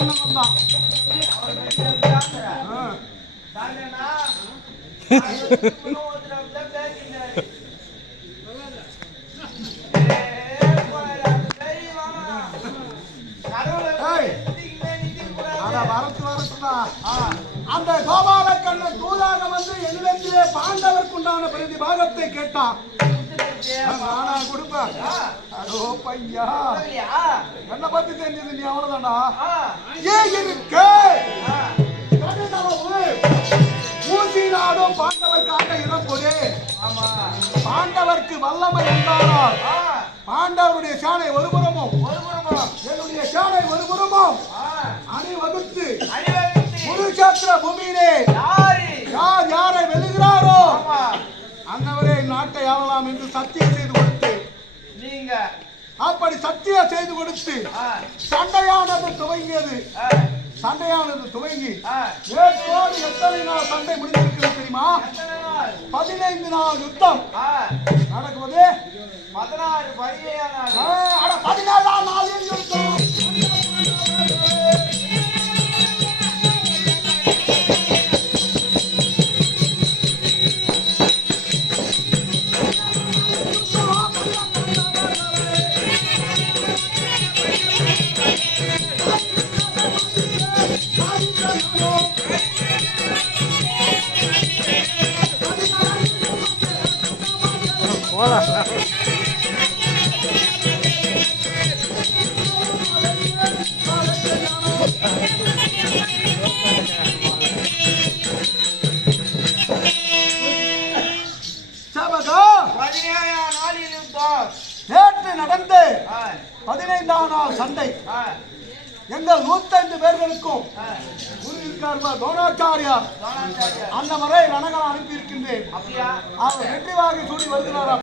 அண்ணன் தான். அந்த கோபால கண்ணன் தூதாக வந்து என்னிடத்திலே பாண்டவர்க்குண்டான பிரதி பாகத்தை கேட்டான். நானா கொடுப்பேன். அதோ பையா என்ன பத்தி தெரிஞ்சது நீ அவ்வளவுதானா? ஏன் இருக்கு ஊசி நாடும் பாண்டவர்க்காக இறப்பொரு. பாண்டவர்க்கு வல்லமை உண்டானால் பாண்டவருடைய சாணை ஒருபுறமும் என்னுடைய சாணை ஒருபுறமும் அணிவகுத்து குருஷேத்திர பூமியிலே யார் யாரை வெல்லுகிறாரோ அன்னவரே நாட்டை ஆளலாம் என்று சத்தியம் செய்து கொடுத்து நீங்க அப்படி சத்தியம் செய்து கொடுத்து சண்டையானது துவங்கியது. சண்டையானது துவங்கி ஏற்றோடு எத்தனை நாள் சண்டை முடிந்திருக்கிறது தெரியுமா? 15 நாள் யுத்தம் நடக்குவது. 14 நாளில் யுத்தம். நேற்று நடந்து 15ஆம் நாள் சண்டை எங்கள் 105 பேர்களுக்கும் துரோணாச்சாரியார் அந்த முறை ரணகலம் அனுப்பி இருக்கின்றேன். அவர் வெற்றி வாகை சூடி வருகிறார்.